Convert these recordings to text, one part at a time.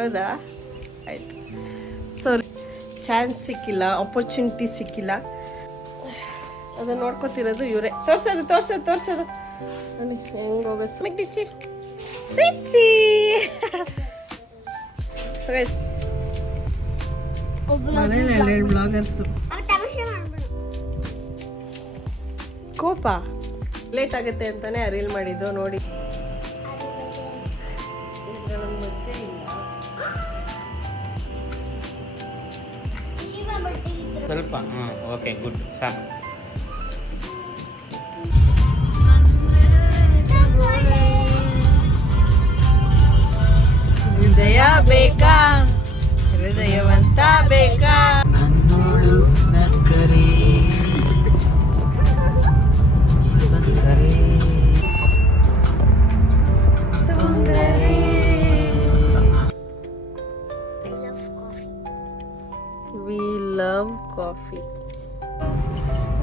ಹೌದಾ, ಆಯಿತು. So chance ಸಿಕ್ಕಿಲ್ಲ, ಆಪರ್ಚುನಿಟಿ ಸಿಕ್ಕಿಲ್ಲ. ಅದನ್ನ ನೋಡ್ಕೊತಿರೋದು ಇವರೇ. ತೋರ್ಸೋದು ಹೆಂಗೆ ಹೋಗೋದು ಸುಮಿಕ್ ಡಿಚ್ಚಿ ಸೊ ಮನೇಲಿ 2 ಬ್ಲಾಗರ್ಸು. ಕೋಪ ಲೇಟ್ ಆಗುತ್ತೆ ಅಂತಾನೆ ರೀಲ್ ಮಾಡಿದ್ದು ನೋಡಿ. ಮತ್ತೆ ಇಲ್ಲ ಸ್ವಲ್ಪ ಓಕೆ ಗುಡ್ ಸಾಕು. ಹೃದಯ ಬೇಕಾ, ಹೃದಯವಂತ ಬೇಕಾ, ನನ್ನೋಳು ನಕ್ಕರೆ ಸುಂದರೇ ತೊಂದರೆ. We love coffee.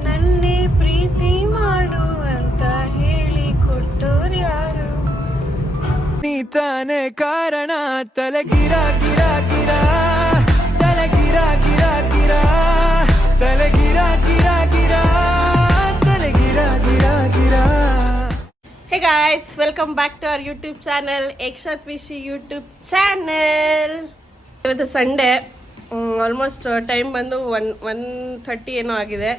ನನ್ನೇ ಪ್ರೀತಿ ಮಾಡು ಅಂತ ಹೇಳಿ ಕೊಟ್ಟೋರು ಯಾರು? ನೀ ತಾನೇ ಕಾರಣ. ತಲೆಗಿರ ಗಿರ ಗಿರ, ತಲೆಗಿರ ಗಿರ ಗಿರ, ತಲೆಗಿರ ಗಿರ ಗಿರ, ತಲೆಗಿರ ಗಿರ ಗಿರ. Hey guys, welcome back to our YouTube channel, Akshat Vishi YouTube channel. ಇವತ್ತು ಸಂಡೇ, ಆಲ್ಮೋಸ್ಟ್ ಟೈಮ್ ಬಂದು 1:30 ಏನೋ ಆಗಿದೆ.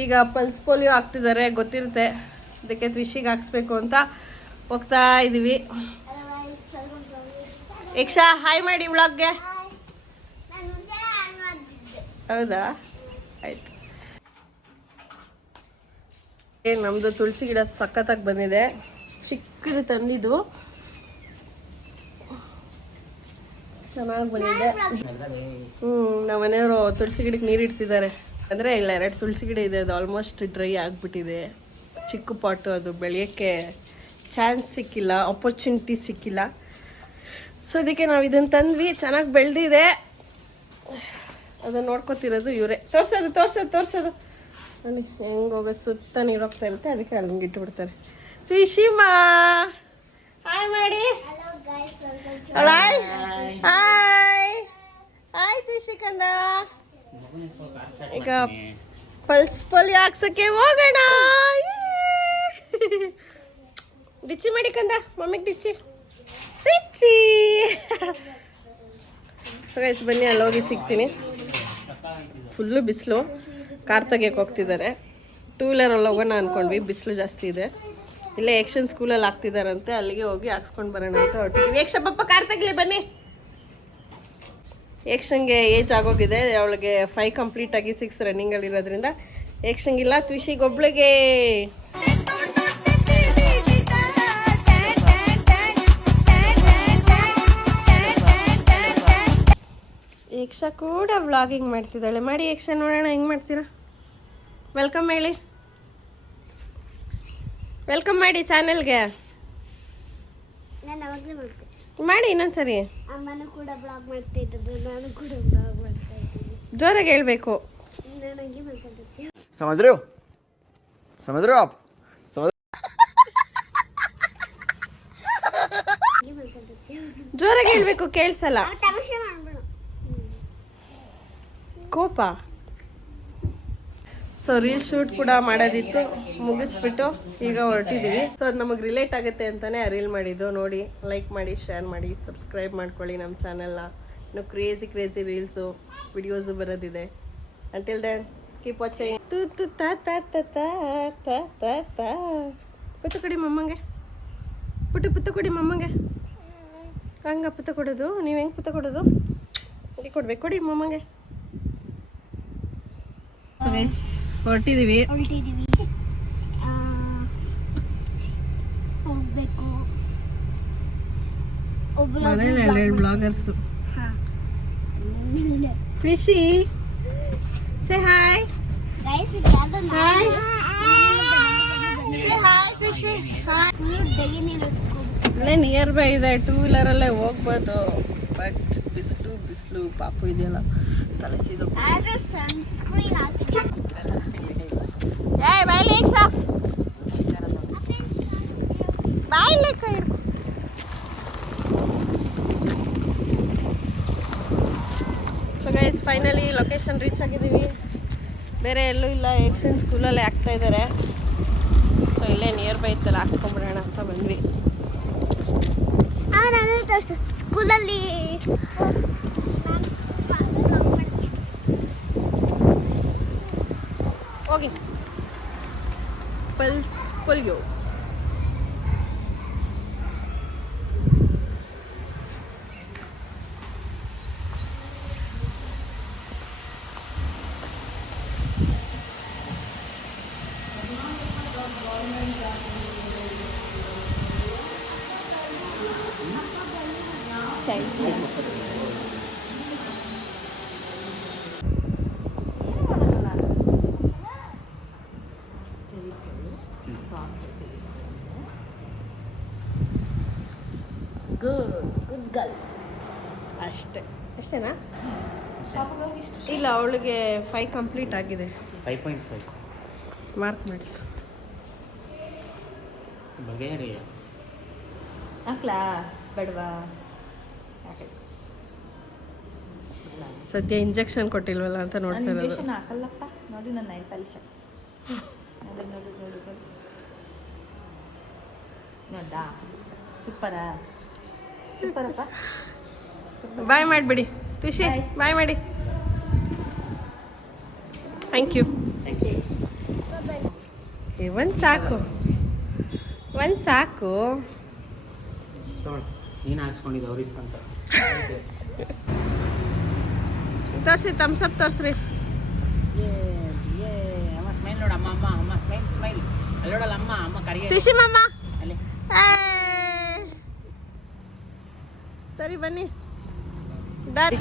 ಈಗ ಪಲ್ಸ್ ಪೋಲಿಯೋ ಹಾಕ್ತಿದ್ದಾರೆ, ಗೊತ್ತಿರುತ್ತೆ. ಅದಕ್ಕೆ ವಿಶಿಗೆ ಹಾಕ್ಸ್ಬೇಕು ಅಂತ ಹೋಗ್ತಾ ಇದ್ದೀವಿ. ಯಕ್ಷಾ ಹಾಯ್ ಮಾಡಿ ವ್ಲಾಗ್ಗೆ. ಹೌದಾ, ಆಯಿತು. ನಮ್ಮದು ತುಳಸಿ ಗಿಡ ಸಖತ್ತಾಗಿ ಬಂದಿದೆ. ಚಿಕ್ಕದು ತಂದಿದ್ದು ಚೆನ್ನಾಗಿ ಬಂದಿದೆ. ನಮ್ಮ ಮನೆಯವರು ತುಳಸಿ ಗಿಡಕ್ಕೆ ನೀರು ಇಡ್ತಿದ್ದಾರೆ. ಅಂದರೆ ಇಲ್ಲ, 2 ತುಳಸಿ ಗಿಡ ಇದೆ, ಅದು ಆಲ್ಮೋಸ್ಟ್ ಡ್ರೈ ಆಗಿಬಿಟ್ಟಿದೆ. ಚಿಕ್ಕ ಪಾಟು, ಅದು ಬೆಳೆಯೋಕ್ಕೆ ಚಾನ್ಸ್ ಸಿಕ್ಕಿಲ್ಲ, ಆಪರ್ಚುನಿಟಿ ಸಿಕ್ಕಿಲ್ಲ. ಸೊ ಅದಕ್ಕೆ ನಾವು ಇದನ್ನು ತಂದ್ವಿ. ಚೆನ್ನಾಗಿ ಬೆಳೆದಿದೆ. ಅದನ್ನು ನೋಡ್ಕೊತಿರೋದು ಇವರೇ. ತೋರ್ಸೋದು ಅಲ್ಲಿ ಹೆಂಗೆ ಹೋಗೋದು, ಸುತ್ತ ನೀರು ಹೋಗ್ತಾ ಇರುತ್ತೆ. ಅದಕ್ಕೆ ಅಲ್ಲಿಂಗೆ ಇಟ್ಬಿಡ್ತಾರೆ. ವಿಶಿಮಾ ಹಾಯ್ ಮಾಡಿ. ಹಾಯ್ ಹಾಯ್ ತುಷಿಕಂದ. ಈಗ ಪಲ್ಸ್ ಪೋಲಿಯೋ ಹಾಕ್ಸಕ್ಕೆ ಹೋಗೋಣ. ಡಿಚ್ಚಿ ಮಾಡಿ ಕಂದ, ಮಮ್ಮಿಗೆ ಡಿಚ್ಚಿ. ಸೊ ಗೈಸ್ ಬನ್ನಿ, ಅಲ್ಲಿ ಹೋಗಿ ಸಿಗ್ತೀನಿ. ಫುಲ್ಲು ಬಿಸಿಲು, ಕಾರ್ ತೆಗಿಯಕ್ಕೆ ಹೋಗ್ತಿದ್ದಾರೆ. 2 ವೀಲರಲ್ಲಿ ಹೋಗೋಣ ಅಂದ್ಕೊಂಡ್ವಿ, ಬಿಸಿಲು ಜಾಸ್ತಿ ಇದೆ. ಇಲ್ಲೇ ಏಕ್ಷನ್ ಸ್ಕೂಲಲ್ಲಿ ಹಾಕ್ತಿದ್ದಾರಂತೆ, ಅಲ್ಲಿಗೆ ಹೋಗಿ ಹಾಕ್ಸ್ಕೊಂಡು ಬರೋಣ ಅಂತ ಹೊರಟಿದ್ದೀವಿ. ಏಕ್ಷ ಪಪ್ಪ ಕಾರ್ ತೆಗಿಲಿ ಬನ್ನಿ. ಏಕ್ಷನ್ಗೆ ಏಜ್ ಆಗೋಗಿದೆ, ಅವಳಿಗೆ 5 ಕಂಪ್ಲೀಟ್ ಆಗಿ 6 ರನ್ನಿಂಗಲ್ಲಿರೋದ್ರಿಂದ ಏಕ್ಷನ್ಗಿಲ್ಲ, ತ್ವಿಷಿಗೊಬ್ಳಿಗೆ. ಯಕ್ಷ ಕೂಡ ವ್ಲಾಗಿಂಗ್ ಮಾಡ್ತಿದ್ದಾಳೆ. ಮಾಡಿ ಯಕ್ಷ, ನೋಡೋಣ ಹೆಂಗೆ ಮಾಡ್ತೀರಾ. ವೆಲ್ಕಮ್ ಹೇಳಿ, ವೆಲ್ಕಮ್ ಮಾಡಿ ಚಾನೆಲ್ಗೆ. ಮಾಡಿ ಇನ್ನೊಂದ್ಸರಿ. ಜೋರಾಗಿ ಹೇಳ್ಬೇಕು. समझ रहे हो आप? ಜೋರಾಗಿ ಹೇಳ್ಬೇಕು, ಕೇಳಿಸಲ್ಲ. ಕೋಪ. ಸೊ ರೀಲ್ ಶೂಟ್ ಕೂಡ ಮಾಡೋದಿತ್ತು, ಮುಗಿಸ್ಬಿಟ್ಟು ಈಗ ಹೊರಟಿದ್ದೀವಿ. ಸೊ ಅದು ನಮಗೆ ರಿಲೇಟ್ ಆಗುತ್ತೆ ಅಂತಾನೆ ರೀಲ್ ಮಾಡಿದ್ದು. ನೋಡಿ, ಲೈಕ್ ಮಾಡಿ, ಶೇರ್ ಮಾಡಿ, ಸಬ್ಸ್ಕ್ರೈಬ್ ಮಾಡ್ಕೊಳ್ಳಿ ನಮ್ಮ ಚಾನೆಲ್ನ. ಇನ್ನು ಕ್ರೇಜಿ ರೀಲ್ಸು, ವಿಡಿಯೋಸು ಬರೋದಿದೆ. Until then keep watching. ಪುತ್ತ ಕೊಡಿ ಮಮ್ಮಂಗೆ, ಪುತ್ತ ಕೊಡಿ ಮಮ್ಮಂಗೆ. ಹಂಗ ಪುತ್ತ ಕೊಡೋದು? ನೀವು ಹೆಂಗೆ ಪುತ್ತ ಕೊಡೋದು? ಹಂಗೆ ಕೊಡ್ಬೇಕು, ಕೊಡಿ ಮಮ್ಮಂಗೆ. ಹೊರಟಿದ್ದೀವಿ. ಮನೇಲಿ 2 bloggers. Vishi say hi. Hi say hi Tushi. ಅಲ್ಲೇ ನಿಯರ್ ಬೈ ಇದೆ, 2 ವೀಲರಲ್ಲೇ ಹೋಗ್ಬೋದು. ಬಟ್ ಬಿಸಿಲು ಪಾಪು ಇದೆಯಲ್ಲ, ತಲೆ ಸೀದು. ಬಾಯ್ಲಿ ಬಾಯ್ಲಿ ಕೈ. ಫೈನಲಿ ಲೊಕೇಶನ್ ರೀಚ್ ಆಗಿದ್ದೀವಿ. ಬೇರೆ ಎಲ್ಲೂ ಇಲ್ಲ, ಏಷ್ಯನ್ ಸ್ಕೂಲಲ್ಲೇ ಆಗ್ತಾ ಇದ್ದಾರೆ. ಸೊ ಇಲ್ಲೇ ನಿಯರ್ ಬೈ ಇತ್ತಲ್ಲ ಹಾಕ್ಸ್ಕೊಂಬಿಡೋಣ ಅಂತ ಬಂದ್ವಿ. ಸ್ಕೂಲಲ್ಲಿ ಹೋಗಿ ಪಲ್ಸ್ ಪೊಲಿಯೋ. Good girl. ಅಷ್ಟೇನಾ? ಇಲ್ಲ, ಅವಳಿಗೆ 5 ಕಂಪ್ಲೀಟ್ ಆಗಿದೆ. 5.5 ಮಾರ್ಕ್ ಮಾಡಿಸು. ಬಗೆಹರಿ ಹಾಕ್ಲಾ ಬೇಡವಾ? ಸದ್ಯ ಇಂಜೆಕ್ಷನ್ ಕೊಟ್ಟಿಲ್ವಲ್ಲ ಅಂತ ನೋಡ್ತಾ ಇರೋದು. ಇಂಜೆಕ್ಷನ್ ಹಾಕಲ್ಲಪ್ಪ. ನೋಡಿ ನನ್ನ ನೈಲ್ ಪಾಲಿಶ್ ನೋಡು ನೋಡು ನೋಡು ನೋಡು ನೋಡ್ದಾ? ಸೂಪರಾ? ಸೂಪರಪ್ಪ. ಬಾಯ್ ಮಾಡಿಬಿಡಿ ತುಷಿ, ಬಾಯ್ ಮಾಡಿ. Thank you. ಒಂದು ಸಾಕು, ಒಂದು ಸಾಕು. ನೀನು ಹಾಕ್ಸ್ಕೊಂಡಿದ್ದು ಅವ್ರು ಇಸ್ಕೊಂತ. ತೋರಿಸಿ, ತಮ್ಸಪ್ ತೋರಿಸ್ರಿ. ಅಮ್ಮ ಸ್ಮೈಲ್ ನೋಡು. ಅಮ್ಮ ಅಮ್ಮ ಅಮ್ಮ ಸ್ಮೈಲ್ ಸ್ಮೈಲ್. ಅಲ್ಲಿ ನೋಡಲ್ಲ ಅಮ್ಮ, ಅಮ್ಮ ಕರಿಗೆ ತುಷಿ ಮಮ್ಮ. ಅಲ್ಲಿ. ಸರಿ ಬನ್ನಿ. ಡನ್.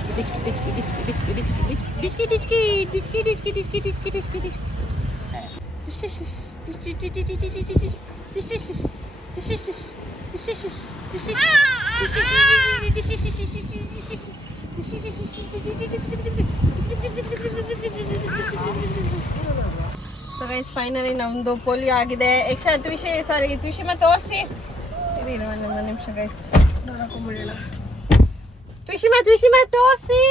ಸೊ ಗೈಸ್ ಫೈನಲಿ ನಮ್ಮದು ಪೋಲಿಯೋ ಆಗಿದೆ. ತ್ವಿಷಿಮ ತೋರಿಸಿ. ಇರಿ ಒಂದು ನಿಮಿಷ ಗೈಸ್, ನೋಡಕೊಂಬಿಡೋಣ. ತ್ವಿಷಿಮ ತೋರಿಸಿ.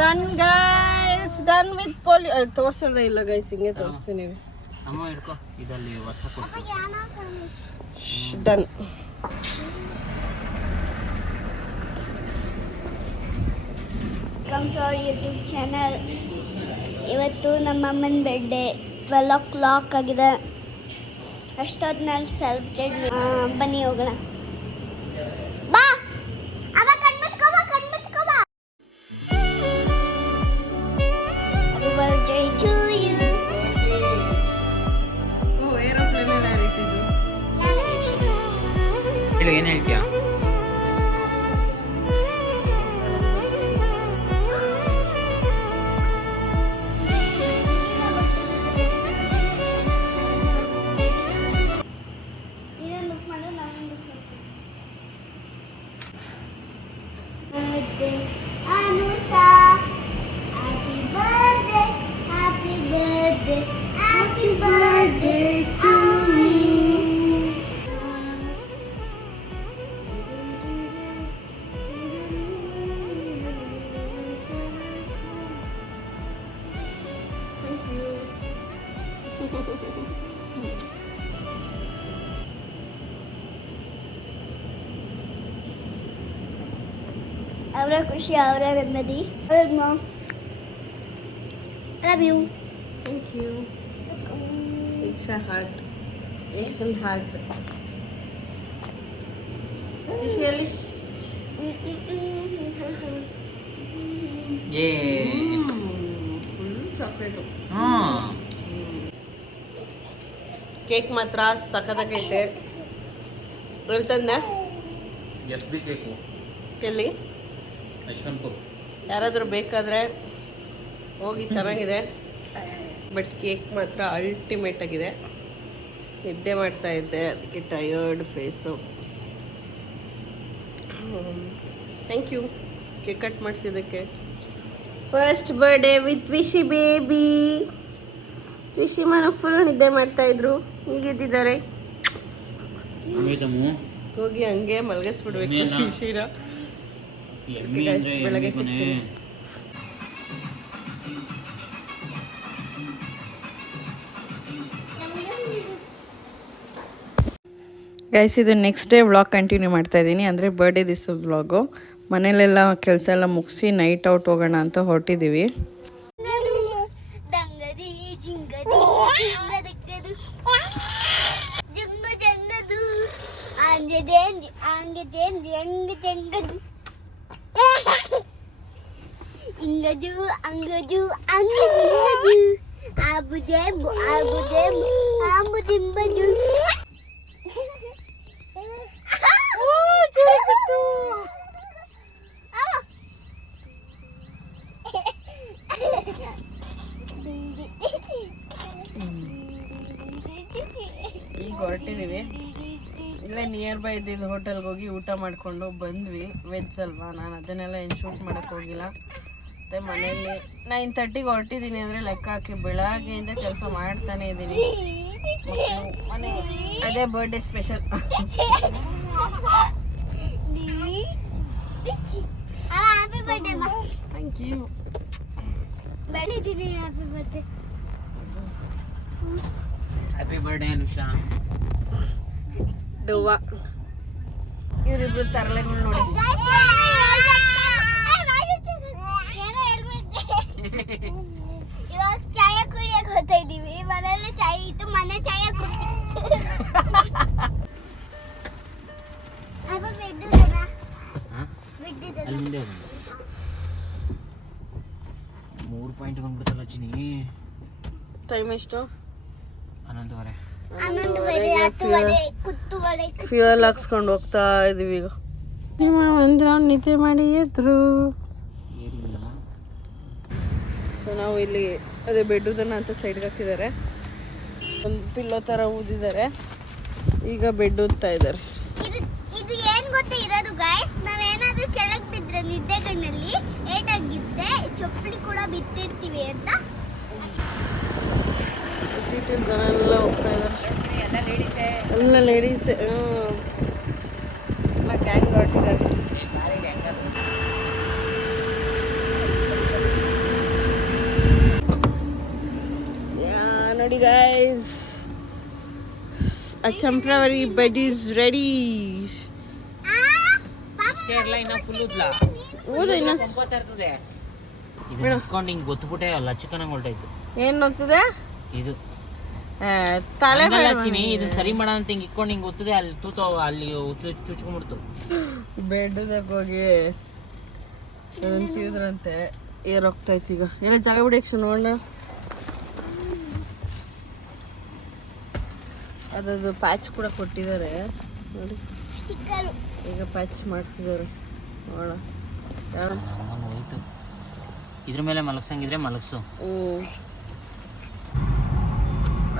Done guys, done with polio. ತೋರಿಸೋದೇ ಇಲ್ಲ ಗೈಸ್, ಹಿಂಗೆ ತೋರಿಸ್ತೀನಿ. ಅಮ್ಮ ಹಿಡ್ಕೊ, ಇದರಲ್ಲಿ ವರ್ಷ ಕೊಡ್ತೀನಿ. Done. Welcome to our YouTube channel. ಇವತ್ತು ನಮ್ಮ ಅಮ್ಮನ ಬರ್ಡೇ. 12 o'clock ಆಗಿದೆ. ಅಷ್ಟೊತ್ತಿನಲ್ಲಿ ಸೆಲೆಬ್ರೇಟ್ ಬನ್ನಿ ಹೋಗೋಣ. ಬಾ ಅಮ್ಮ, ಕಣ್ಮುಚ್ಕೋ ಬಾ, ಕಣ್ಮುಚ್ಕೋ ಬಾ. Happy birthday to you. ಹೇಳು, ಏನು ಹೇಳ್ತೀಯಾ? Anusa, happy birthday, happy birthday, happy birthday to you. Thank you. ಅವರ ಖುಷಿ, ಅವರ ನೆಮ್ಮದಿ. Love you. Thank you. Extra heart, excel heart. ಖುಷಿಯಲ್ಲಿ ಏ ಫುಲ್ ಚಾಕ್ಲೇಟು. ಹಾಂ, ಕೇಕ್ ಮಾತ್ರ ಸಖತ್ತಾಗೈತೆ. ಹೇಳ್ತಂದೆ ಎಸ್ ಬಿ ಕೇಕು ಎಲ್ಲಿ ಯಶವಂತಪುರ. ಯಾರಾದರೂ ಬೇಕಾದರೆ ಹೋಗಿ, ಚೆನ್ನಾಗಿದೆ. ಬಟ್ ಕೇಕ್ ಮಾತ್ರ ಅಲ್ಟಿಮೇಟ್ ಆಗಿದೆ. ನಿದ್ದೆ ಮಾಡ್ತಾ ಇದ್ದೆ, ಅದಕ್ಕೆ tired face. Thank you cake cut ಮಾಡಿಸಿದ್ದಕ್ಕೆ. First birthday with Vishi baby. Vishi ಮನ ಫುಲ್ ನಿದ್ದೆ ಮಾಡ್ತಾಯಿದ್ರು, ಹೀಗಿದ್ದಿದ್ದಾರೆ. ಅಮೇತಮ್ಮು ಹೋಗಿ ಹಂಗೆ ಮಲಗಿಸ್ಬಿಡ್ಬೇಕು ವಿಶಿನ. ಎಮ್ಮೆ guys, ಅಂದ್ರೆ ಬೆಳಗ್ಗೆ ಎಮ್ಮೆ ಕೊನೆ. ಸಿಗ್ತೀನಿ. ಗೈಸ್ ಇದು ನೆಕ್ಸ್ಟ್ ಡೇ ವ್ಲಾಗ್ ಕಂಟಿನ್ಯೂ ಮಾಡ್ತಾ ಇದ್ದೀನಿ, ಅಂದರೆ ಬರ್ಡೇ ದಿವಸ ವ್ಲಾಗು. ಮನೇಲೆಲ್ಲ ಕೆಲಸ ಎಲ್ಲ ಮುಗಿಸಿ ನೈಟ್ ಔಟ್ ಹೋಗೋಣ ಅಂತ ಹೊರಟಿದ್ದೀವಿ. ದಂಗದಿ ಜಿಂಗದಿ ಜಿಂಗದಕ್ಕದು ಜಂಗು ಜಂಗದು ಅಂಗಜೆಂಜ್ ಅಂಗಜೆಂಜ್ ಅಂಗಜಂಗದು ಇಂಗಜು ಅಂಗಜು ಅಂಗಜು ಆಬುಜೆಂಬು ಆಬುಜೆಂಬು ಆಂಬುದಿಂಬಜು ಈಗ ಹೊರಟಿದ್ದೀವಿ. ಇಲ್ಲೇ ನಿಯರ್ ಬೈ ಇದ್ದಿದ್ದು ಹೋಟೆಲ್ಗೆ ಹೋಗಿ ಊಟ ಮಾಡಿಕೊಂಡು ಬಂದ್ವಿ. ವೆಜ್ ಅಲ್ವಾ, ನಾನು ಅದನ್ನೆಲ್ಲ ಏನು ಶೂಟ್ ಮಾಡೋಕ್ಕೆ ಹೋಗಿಲ್ಲ. ಮತ್ತು ಮನೆಯಲ್ಲಿ 9:30ಗೆ ಹೊರಟಿದ್ದೀನಿ ಅಂದರೆ ಲೆಕ್ಕ ಹಾಕಿ ಬೆಳಗ್ಗೆಯಿಂದ ಕೆಲಸ ಮಾಡ್ತಾನೆ ಇದ್ದೀನಿ. ಮನೆ ಅದೇ ಬರ್ಡೇ ಸ್ಪೆಷಲ್. ಹ್ಯಾಪಿ ಬರ್ಡೇ ಮಾ. Thank you. ಬೆಳಿದ್ದೀನಿ. Happy birthday. Happy birthday Anusha. ಡುವ್ವ ಇವರಿಬ್ರು ತರಲೆಗಳು ನೋಡಿ. ಇವಾಗ ಚಾಯ ಕುಡಿಯಕ್ಕೆ ಹೋಗ್ತಾ ಇದೀವಿ. ಮನೆಯಲ್ಲಿ ಚಾಯ್ ಇತ್ತು, ಮನೆ ಚಾಯ ಕುಡ್ತೀವಿ. ಅಲ್ಲಿ ಮುಂದೆ 3 ಪಾಯಿಂಟ್ ಬಂದ್ಬಿಡ್ತಲ್ಲ ಚಿನಿ. ಟೈಮ್ ಎಷ್ಟು? 11:30. 11:30 10:30 ಕುತ್ತುವರೆ. ಫ್ಯೂಯಲ್ ಹಾಕ್ಸ್ಕೊಂಡು ಹೋಗ್ತಾ ಇದೀವಿ ಈಗ. ನಿಮ್ಮ ಅಂದ್ರೆ ಅವ್ನು ನಿದ್ದೆ ಮಾಡಿ ಎದ್ರು. ಸೊ ನಾವು ಇಲ್ಲಿ ಅದೇ ಬೆಡ್ಡನ್ನ ಅಂತ ಸೈಡ್ಗೆ ಹಾಕಿದ್ದಾರೆ. ಒಂದು ಪಿಲ್ಲೋ ಥರ ಊದಿದ್ದಾರೆ. ಈಗ ಬೆಡ್ ಊದ್ತಾ ಇದ್ದಾರೆ. ಇದು ಏನ್ ಗೊತ್ತಾ ಇರೋದು ಗೈಸ್, ನಾವೇನಾದ್ರೂ ಕೆಳಗೆ ಬಿದ್ರೆ ನಿದ್ದೆಗಣ್ಣಲ್ಲಿ ಏಟಾಗಿದ್ದೆ ಚಪ್ಪಲಿ ಕೂಡ ಬಿತ್ತಿರ್ತೀವಿ ಅಂತ. ಜನ ಎಲ್ಲ ಹೋಗ್ತಾ ಇದ್ದಾರೆ. ಎಲ್ಲ ಲೇಡೀಸ್ ಎಲ್ಲ ಗ್ಯಾಂಗ್ ಹೊರಟಿದ್ದಾರೆ. ನೋಡಿ guys, a temporary bed is ready. Full ಉದ್ಲಾ ಹೌದು, ಇನ್ನ ಕಂಪೋತಾ ಇರ್ತದೆ. ಇದು ಹಾಕೊಂಡು ಹಿಂಗೆ ಗೊತ್ತುಬಿಟ್ಟೆ ಅಲ್ಲ ಚಿಕನ್ ಹೊಲ್ಟಾಯ್ತು. ಏನ್ ನೋಡ್ತಿದೆ ಇದು ತಲೆ ಹಂಗಲ್ಲ ಚಿನಿ, ಇದು ಸರಿ ಮಾಡ ಅಂತ ಹಿಂಗೆ ಇಟ್ಕೊಂಡು ಹಿಂಗೆ ಗೊತ್ತದೆ, ಅಲ್ಲಿ ತೂತಾವ, ಅಲ್ಲಿ ಚುಚ್ಕೊಂಡ್ಬಿಡ್ತು. ಬೆಡ್ದಾಗ ಹೋಗಿ ಅಂತಿದ್ರಂತೆ ಏರ್ ಹೋಗ್ತೈತಿ. ಈಗ ಎಲ್ಲ ಜಾಗ ಬಿಡಕ್ಕೆ ನೋಡೋಣ. ಅದದು ಪ್ಯಾಚ್ ಕೂಡ ಕೊಟ್ಟಿದ್ದಾರೆ ನೋಡಿ. ಸ್ಟಿಕ್ಕರ್ ಈಗ ಪ್ಯಾಚ್ ಮಾಡ್ತಿದ್ದಾರೆ ನೋಡೋಣ. ಹೋಯ್ತು. ಇದ್ರ ಮೇಲೆ ಮಲಗ್ಸಂಗಿದ್ರೆ ಮಲಗ್ಸು.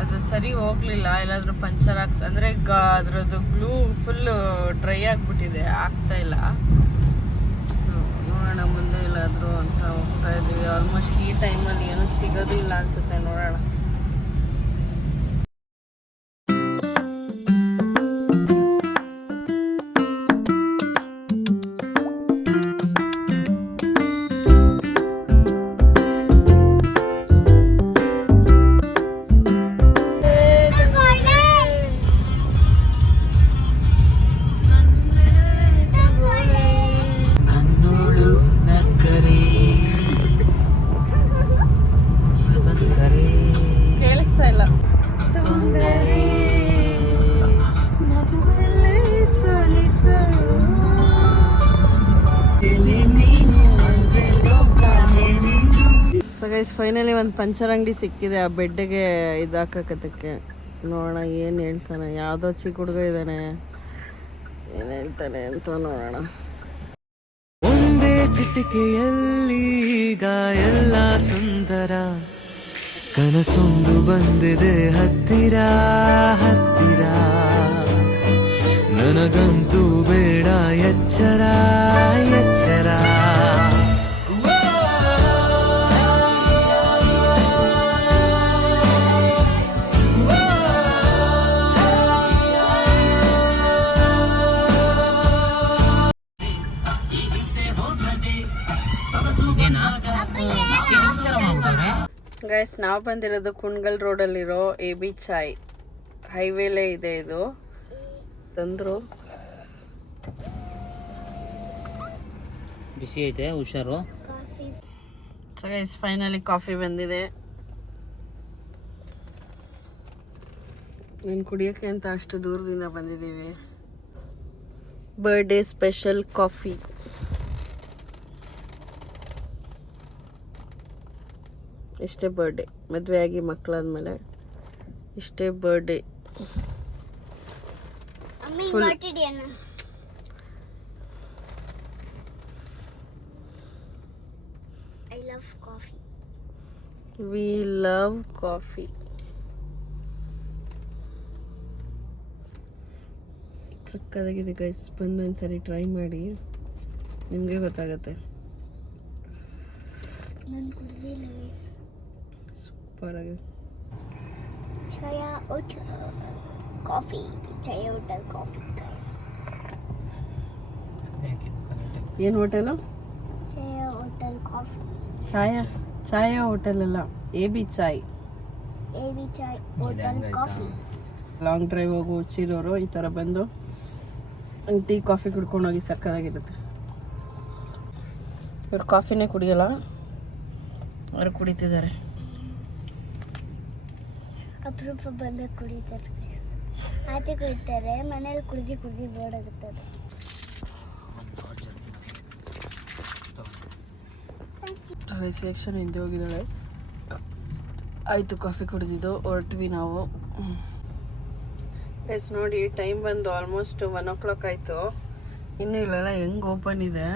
ಅದು ಸರಿ ಹೋಗ್ಲಿಲ್ಲ. ಎಲ್ಲಾದ್ರೂ ಪಂಚರ್ ಹಾಕ್ಸ್ ಅಂದರೆ ಅದ್ರದ್ದು ಗ್ಲೂ ಫುಲ್ ಡ್ರೈ ಆಗಿಬಿಟ್ಟಿದೆ, ಆಗ್ತಾ ಇಲ್ಲ. ಸೊ ನೋಡೋಣ ಮುಂದೆ ಎಲ್ಲಾದರೂ ಅಂತ ಹೋಗ್ತಾ ಇದ್ದೀವಿ. ಆಲ್ಮೋಸ್ಟ್ ಈ ಟೈಮಲ್ಲಿ ಏನೂ ಸಿಗೋದು ಇಲ್ಲ ಅನ್ಸುತ್ತೆ, ನೋಡೋಣ. ಕೇಳಿಸ್ತಾ ಇಲ್ಲ. ಸೊ ಗೈಸ್ ಫೈನಲಿ ಒಂದು ಪಂಚರ್ ಅಂಗಡಿ ಸಿಕ್ಕಿದೆ ಆ ಬೆಡ್ಗೆ ಇದು ಹಾಕಕ್ಕೆ. ನೋಡೋಣ ಏನು ಹೇಳ್ತಾನೆ. ಯಾವುದೋ ಚಿಕ್ಕ ಹುಡುಗ ಇದ್ದಾನೆ, ಏನು ಹೇಳ್ತಾನೆ ಅಂತ ನೋಡೋಣ. ಒಂದೇ ಚಿಟಿಕೆಯಲ್ಲಿ ಈಗ ಎಲ್ಲ ಸುಂದರ, ಕನಸೊಂದು ಬಂದಿದೆ ಹತ್ತಿರ ಹತ್ತಿರ. ನನಗಂತೂ ಬೇಡ ಎಚ್ಚರ ಎಚ್ಚರ. ಗೈಸ್ ನಾವು ಬಂದಿರೋದು ಕುಣ್ಗಲ್ ರೋಡಲ್ಲಿರೋ AB ಚಾಯ್ ಹೈವೇಲೇ ಇದೆ. ಇದು ತಂದ್ರು ಬಿಸಿ ಐತೆ, ಹುಷಾರು. ಸೊ ಗೈಸ್ ಫೈನಲಿ ಕಾಫಿ ಬಂದಿದೆ. ನಾನು ಕುಡಿಯೋಕ್ಕೆ ಅಂತ ಅಷ್ಟು ದೂರದಿಂದ ಬಂದಿದ್ದೀವಿ. Birthday special coffee. ಇಷ್ಟೇ ಬರ್ಡೇ, ಮದುವೆ ಆಗಿ ಮಕ್ಕಳಾದ್ಮೇಲೆ ಇಷ್ಟೇ birthday. I love coffee. We love coffee. ಸಕ್ಕತ್ತಾಗಿದೆ ಗೈಸ್, ಬಂದು ಒಂದ್ಸರಿ ಟ್ರೈ ಮಾಡಿ, ನಿಮಗೆ ಗೊತ್ತಾಗತ್ತೆ. ನಾನು ಕುಡಿದಿಲ್ಲ. ಸೂಪರ್ ಆಗಿದೆ. Chaya hotel coffee, Chaya hotel coffee guys. ಏನು hotel? Chaya hotel coffee. Chaya hotel ಅಲ್ಲ, AB Chai. AB Chai hotel coffee. Long drive ಹೋಗೋ ಚಿರೋರು ಈ ಥರ ಬಂದು ಟೀ ಕಾಫಿ ಕುಡ್ಕೊಂಡು ಹೋಗಿ ಸಕ್ಕತ್ತಾಗಿರುತ್ತೆ. ಇವ್ರು ಕಾಫಿನೇ ಕುಡಿಯಲ್ಲ, ಅವರು ಕುಡಿತಿದ್ದಾರೆ. ಅಪರೂಪ ಬಂದ ಕುಡಿತಾರೆ ಗೈಸ್. ಆಚೆ ಕುಡಿತಾರೆ, ಮನೇಲಿ ಕುಡಿದು ಬೋರ್ಡ್ ಆಗುತ್ತೆ ಅದು. ಸೆಕ್ಷನ್ ಹಿಂದೆ ಹೋಗಿದ್ದಾಳೆ. ಆಯಿತು, ಕಾಫಿ ಕುಡಿದಿದ್ದು ಹೊರಟ್ವಿ ನಾವು. ಎಸ್ ನೋಡಿ, ಟೈಮ್ ಬಂದು ಆಲ್ಮೋಸ್ಟ್ 1 o'clock ಆಯಿತು. ಇನ್ನೂ ಇಲ್ಲೆಲ್ಲ ಹೆಂಗೆ ಓಪನ್ ಇದೆ.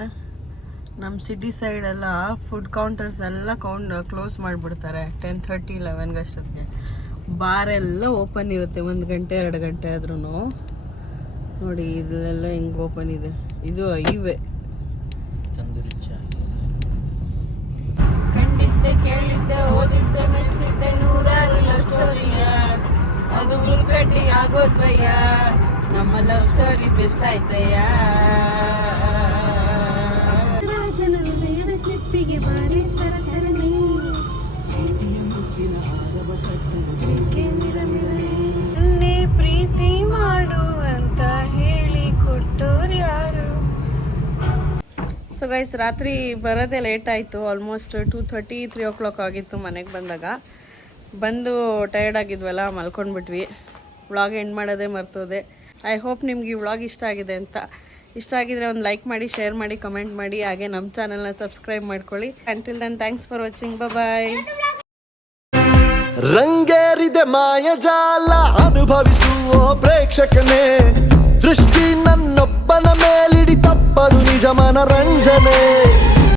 ನಮ್ಮ ಸಿಟಿ ಸೈಡೆಲ್ಲ ಫುಡ್ ಕೌಂಟರ್ಸ್ ಎಲ್ಲ ಕ್ಲೋಸ್ ಮಾಡಿಬಿಡ್ತಾರೆ 10:30, 11 ಅಷ್ಟೊತ್ತಿಗೆ. ಬಾರೆಲ್ಲ ಓಪನ್ ಇರುತ್ತೆ 1 ಗಂಟೆ 2 ಗಂಟೆ ಆದ್ರೂ. ನೋಡಿ ಇಲ್ಲೆಲ್ಲ ಹೆಂಗೆ ಓಪನ್ ಇದೆ. ಇದು ಹೈವೇ. ತಂದೂರಿ ಚಾಯ್. ಕಂಡಿದ್ದೆ, ಕೇಳಿದ್ದೆ, ಓದಿದ್ದೆ, ಮೆಚ್ಚಿದ್ದೆ, ನೂರಾರು ಲವ್ ಸ್ಟೋರಿಯ, ಅದು ಉಳ್ಕಡ್ಡಿ ಆಗೋದ್ವಯ್ಯ, ನಮ್ಮ ಲವ್ ಸ್ಟೋರಿ ಬೆಸ್ಟ್ ಆಯ್ತಯ್ಯ. ರಾಜನ ಹೃದಯದ ಚಿಪ್ಪಿಗೆ ಬಾರಿ ಸರಸರಣಿ, ನನ್ನೇ ಪ್ರೀತಿ ಮಾಡು ಅಂತ ಹೇಳಿ ಕೊಟ್ಟೋರು ಯಾರು. ಸೊ ಗೈಸ್, ರಾತ್ರಿ ಬರೋದೇ ಲೇಟ್ ಆಯಿತು. ಆಲ್ಮೋಸ್ಟ್ 2:30, 3 o'clock ಆಗಿತ್ತು ಮನೆಗೆ ಬಂದಾಗ. ಬಂದು ಟಯರ್ಡ್ ಆಗಿದ್ವಲ್ಲ, ಮಲ್ಕೊಂಡ್ಬಿಟ್ವಿ. ವ್ಲಾಗ್ ಎಂಡ್ ಮಾಡೋದೇ ಮರ್ತೋದೆ. ಐ ಹೋಪ್ ನಿಮ್ಗೆ ಈ ವ್ಲಾಗ್ ಇಷ್ಟ ಆಗಿದೆ ಅಂತ. ಇಷ್ಟ ಆಗಿದ್ರೆ ಒಂದು ಲೈಕ್ ಮಾಡಿ, ಶೇರ್ ಮಾಡಿ, ಕಮೆಂಟ್ ಮಾಡಿ, ಹಾಗೆ ನಮ್ಮ ಚಾನಲ್ನ ಸಬ್ಸ್ಕ್ರೈಬ್ ಮಾಡ್ಕೊಳ್ಳಿ. Until then thanks for watching. Bye. ರಂಗೇರಿದೆ ಮಾಯಜಾಲ ಅನುಭವಿಸುವ ಪ್ರೇಕ್ಷಕನೇ, ದೃಷ್ಟಿ ನನ್ನೊಬ್ಬನ ಮೇಲಿಡಿ, ತಪ್ಪದು ನಿಜ ಮನರಂಜನೆ.